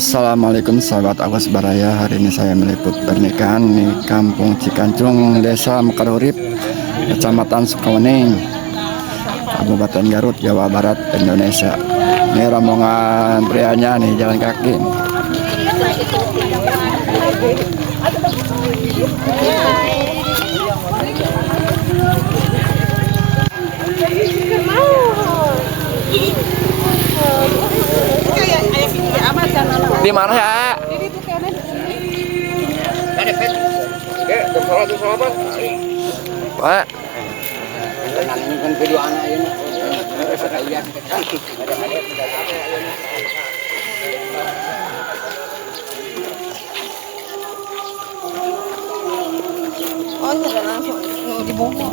Assalamualaikum sahabat Awas Baraya. Hari ini saya meliput pernikahan di Kampung Cikancung, Desa Mekarurip, Kecamatan Sukawening, Kabupaten Garut, Jawa Barat, Indonesia. Ini rombongan prianya nih jalan kaki. Di mana ya? Pak. Oh, enggak langsung dibongkar.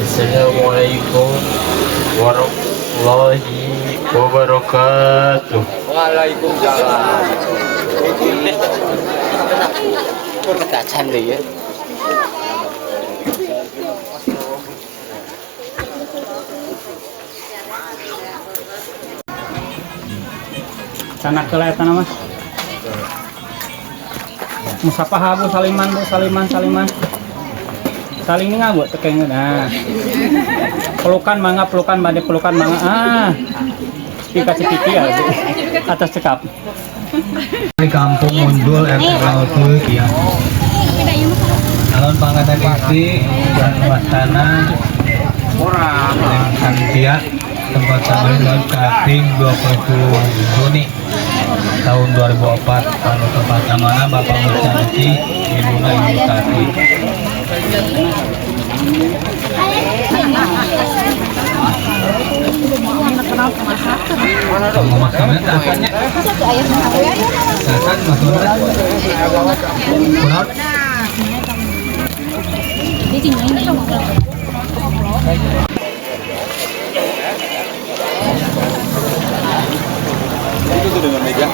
Assalamualaikum warahmatullahi wabarakatuh. Waalaikumsalam. Ya. Sana kelihatan nama Musafah Bu Saliman Bu Saliman saling ini nggak Bu tekeng nah pelukan badai pelukan mangga dikasih pipi ya Bu atas cekap di Kampung Mundul RT 02 ya. Alon pangkatan istri dan wastana orang Santia tempat tanggal cutting 20 Juni tahun 2004 kalau tempat mana Bapak Mustanti Ibuna Ibu Tati kamu makannya takkannya takkan makannya kurang Itu tuh dengan meja.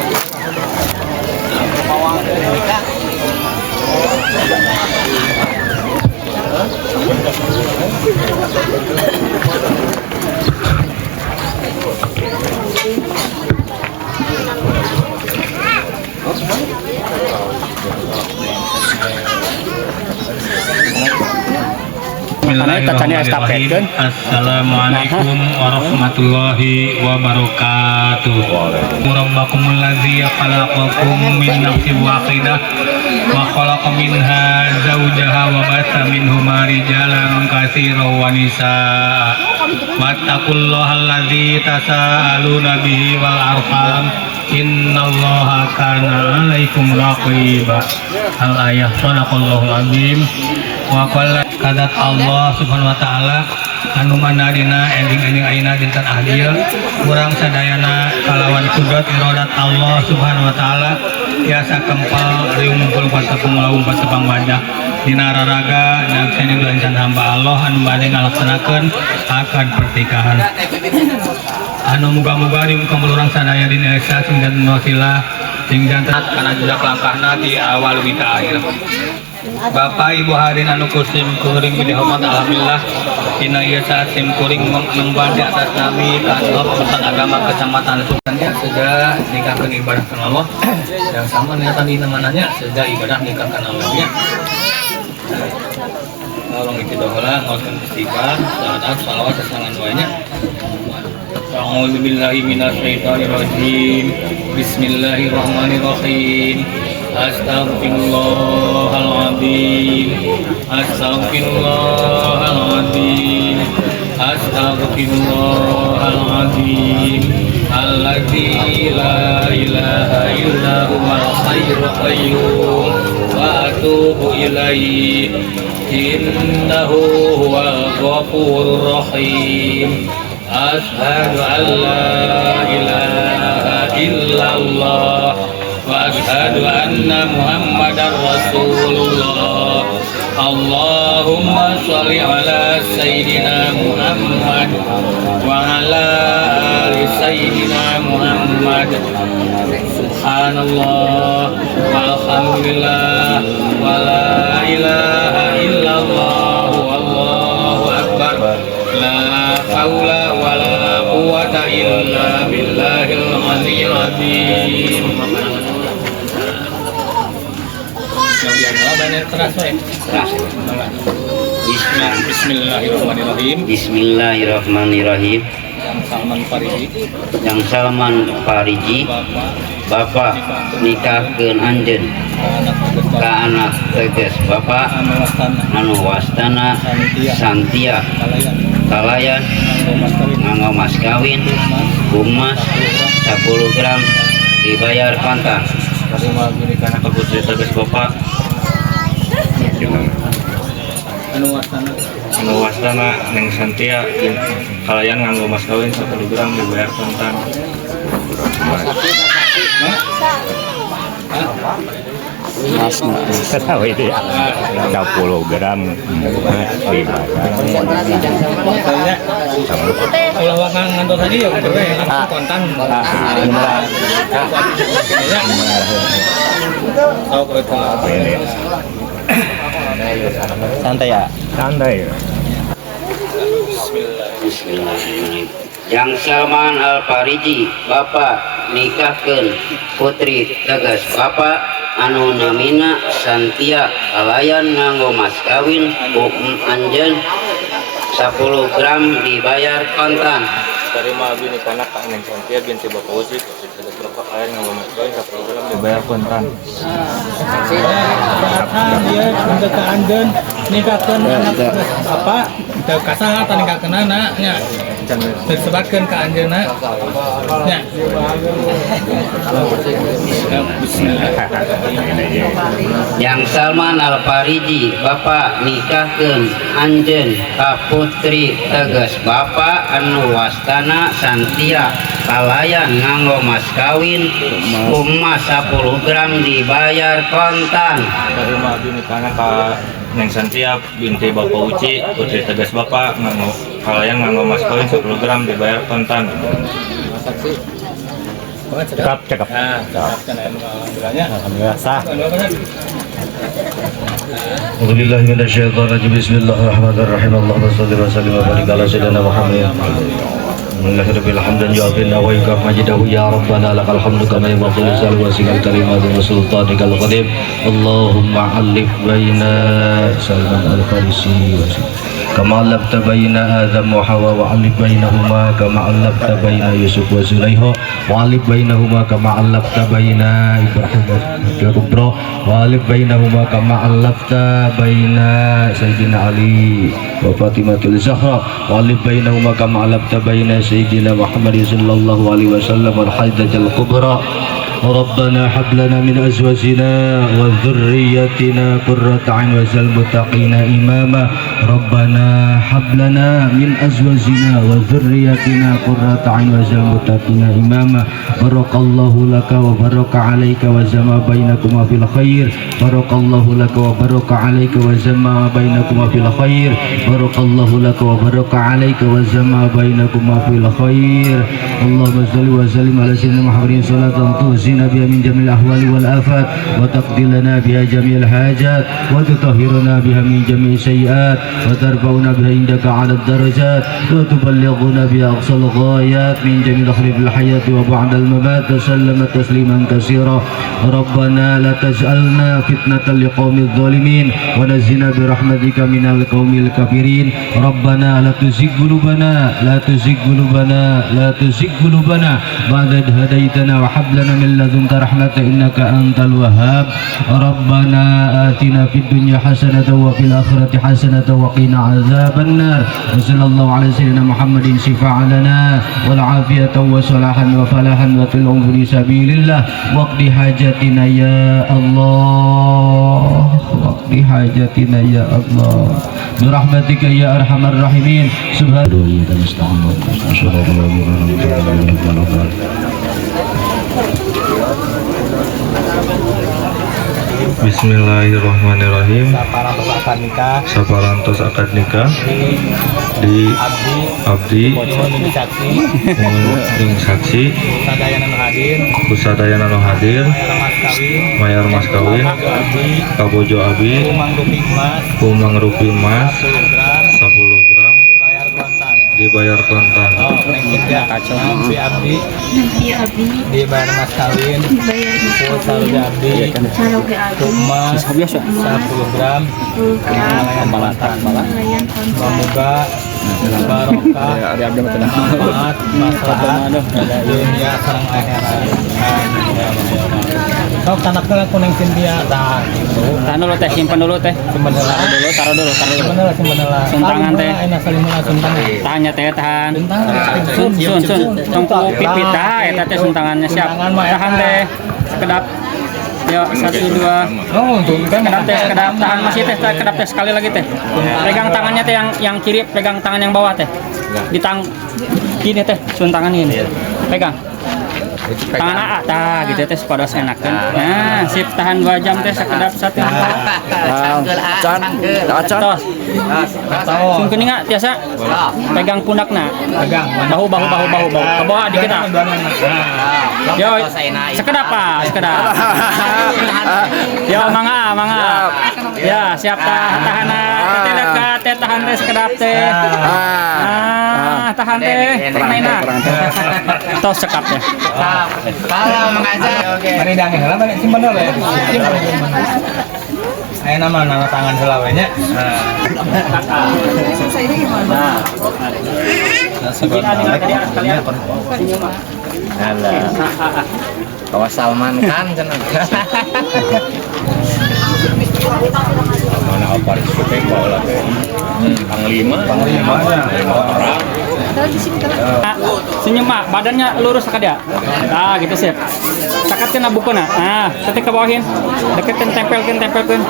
Bismillahirrahmanirrahim. Assalamualaikum warahmatullahi wabarakatuh. Rabbakumul ladzi khalaqakum min nafsin wahidah wa khalaqa minha zawjaha wa batha minhuma rijalan katsiran wa nisaa. Wattaqullaha alladzi tasaaluna bihi wal arham. Innallaha kana 'alaikum raqiba. Al-ayah sadaqallahul azim. Wa qala kadat Allah subhanahu wa ta'ala anu mana dina ending-ending ayeuna dinten akhir urang sadayana kalawan kudrat iradat Allah subhanahu wa ta'ala biasa kempal riung ngumpul tepung laung tepang wadah dina raraga dan seni insan hamba Allah anu bade ngalaksanakeun akad pernikahan anu muga-muga di muka urang sadaya dina esa sing dan wasilah sing jantan kana jejak langkahna di awal wita akhir. Bapak Ibu hadirin anu kusim kuring bidi hormat alhamdulillah dina ieu saat sim kuring membandi atas nami kantor urusan agama kecamatan Sukannya sudah nikahkeun ibadah ka Allah yang sama niatan dina mananya sudah ibadah nikah ka Allah nya. Tolong itu heula ngaoskeun istighfar salat salawat sasangan doanya. A'udzu billahi minasy syaithanir rajim. Bismillahirrahmanirrahim. Astaghfirullahaladzim. Astaghfirullahaladzim. Astaghfirullahaladzim. Alladzi la ilaha illa huwal hayyul qayyum wa atubu ilaihi innahu huwal ghafurur rahim. Ashhadu an la ilaha illallah wa ashhadu anna Muhammadar Rasulullah. Allahumma sholli ala sayyidina Muhammad wa ala ali sayyidina Muhammad. Subhanallah walhamdulillah wa la ilaha illallah wallahu akbar. La haula wa la quwwata illa billahil aliyyil azim. Bismillahirrahmanirrahim. Bismillahirrahmanirrahim. Yang Salman Fariji Bapak nikahkeun anjeun ka anak teges Bapak anu wastana Santia kalayan nganggo mas kawin humas 10 gram dibayar kontan. Terima kasih karena keputusan tegas Bapak anu wastana Neng Santia kalayan nganggo mas kawin 10 gram dibayar kontan. Mas Tahu itu ya 10 gram Kalau akan ngantor tadi ya kontan. santai ya. Bismillahirrahmanirrahim. Yang Salman Al Fariji Bapak nikahkeun putri tegas Bapak anu namina Santia kalayan nganggo mas kawin hukum anjeun 10 gram dibayar kontan. Terima kasih karena Kak Neng Santia binti Bapak Uzi Bapak kalian nganggo mas kawin 10 gram dibayar kontan. Dia untuk ke anjeun nikahkeun anak apa teu kasaha teh nikahkeun anaknya disebutkeun ka anjeunna nya. Yang Salman Al Fariji Bapak nikahkeun anjeun ka putri tegas Bapak anu wastana Santia kalayan nganggo mas kawin humas 10 gram dibayar kontan. Terima kasih karena Kak Neng Santia binti Bapak Uci putri tegas Bapak nganggo kalayan nganggo mas kawin 10 gram dibayar kontan. Cakep. Alhamdulillah sah. Alhamdulillah minasyaitonirrajim. Bismillahirrahmanirrahim. Allahumma shalli wa sallim wa barik ala sayyidina Muhammad. Alhamdulillahirabbil hamdan yu'afina wa yukaf majidahu ya rabbana lakal hamdu kama yanbaghi li jalali wajhikal karim wa sultanikal qadim. Allahumma alif baina Salman Al Farisi wa كما علمت بين آدم وحواء وألف بينهما كما علمت بين يوسف وزليخا وألف بينهما كما علمت بين إبراهيم والكبرى وألف بينهما كما علمت بين سيدنا علي وفاطمة الزهراء وألف بينهما كما علمت بين سيدنا محمد صلى الله عليه وسلم والحجة الكبرى ربنا هب لنا من أزواجنا وذريتنا قرة أعين واجعل المتقين إماما ربنا هب لنا من أزواجنا وذريتنا قرة أعين واجعل المتقين إماما بارك الله لك وبارك عليك وجمع بينكما في الخير بارك الله لك وبارك عليك وجمع بينكما في الخير بارك الله لك وبارك عليك وجمع بينكما في الخير اللهم صل وسلم على سيدنا محمد صلاة تؤذينا بها من جميع الأهوال والآفات وتقضي لنا بها جميع الحاجات وتطهرنا بها من جميع السيئات وترفعنا بها عندك على الدرجات وتبلغنا بها أقصى الغايات من جميع خير الحياة وبعد الممات وسلم تسليما كثيرا ربنا لا تجعلنا فتنة لقوم الظالمين ونجنا برحمتك من القوم الكافرين ربنا لا تزغ قلوبنا لا تزغ قلوبنا لا تزغ قلوبنا بعد إذ هديتنا وهب لنا من لدنك رحمة إنك أنت الوهاب ربنا آتنا في الدنيا حسنة وفي الآخرة حسنة وقنا عذاب النار وصلى الله على سيدنا محمد شفاعا لنا والعافية وصلاحا وفلاحا وطلعا في سبيل الله واقض حاجتنا يا الله واقض حاجتنا يا الله برحمتك يا أرحم الراحمين سبحان Bismillahirrahmanirrahim. Saparantos akad nikah Saparantos akad nikah di abdi ini saksi ing saksi sadayana nu hadir kusadayana nu hadir mas kawin mayar mas kawin abdi kabojo abi kumang rupi emas 10 gram 10 gram bayar kontan dibayar kontan. kacau abdi dibayar mas kawin saluja abdi emas 10 gram pembalasan semoga barokah manfaat maslahat dunia sareng akhirat. Sok tanakna kuning Cynthia tah gitu. Tahan dulu teh, simpan dulu teh. Simpen heula. Taruh dulu. Simpen heula. Suntangan teh. Enak salimuna suntangan. Tahannya teh, tahan. Sun. Tunggu pipit tah, eta teh suntangannya siap. Tahan teh. Sekedap. Yo, 1, 2. Oh, suntan Kedap teh, kedap. Tahan masih teh, kedap teh sekali lagi teh. Pegang tangannya teh yang kiri, pegang tangan yang bawah teh. Gini teh, suntangan ini. Pegang. Tangan AA tah gitu teh pada enakeun. Nah, sip tahan 2 jam teh sakedap 1. Can, Tos. Sun keuninga tiasa. Pegang pundakna. pegang. Bahu. Ke bawah dikit ah. Yo, sekedap ah, sekedap. Yo, mangga. Ya, siap tahan. Teh dekat, teh tahan teh sekedap teh. Tahan teh. Naina. Tos sekap teh. Kalau mengajar mari dange heula balik simpen heula ya. Aya nama tangan heula we nya. Kawas Salman kan mana apa disebut kalau panglima orang Senyum mak, badannya lurus ke dia. Nah, gitu sip. Sakatkeun bukuna. Nah, ketik ke bawahin. Deketin tempelkeun.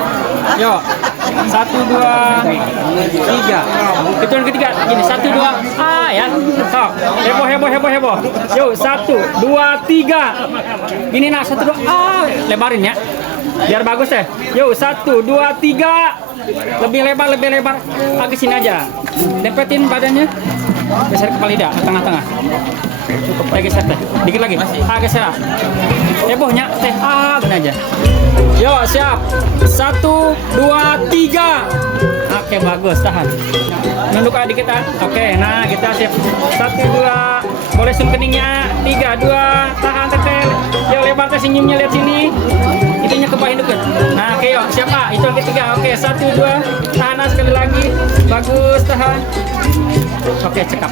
Yo. 1, 2, 3. Hitungan ketiga. Gini 1, 2. Ya. Sok. Heboh. Yo, 1, 2, 3. Gini nah 1, 2. Lebarin ya. Biar bagus deh. Yo, 1, 2, 3. Lebih lebar. Agak sini aja. Tempetin badannya. Geser kepala lidah, tengah-tengah. Cukup, geser teh. Dikit lagi. Geser. Hebohnya teh. Benar aja. Yo, siap. 1, 2, 3. Oke, bagus. Tahan. Nunduk dikit. Oke, nah kita siap. 1, 2. Boleh zoom keningnya. 3, 2. Tahan teteh. Yo, lebar teh senyumnya, lihat sini. Itunya ke bawah deket. Nah, oke, yuk. Siap, Pak. Itu yang ketiga. Oke, 1, 2. Tahan sekali lagi. Bagus, tahan. Oke, cekap.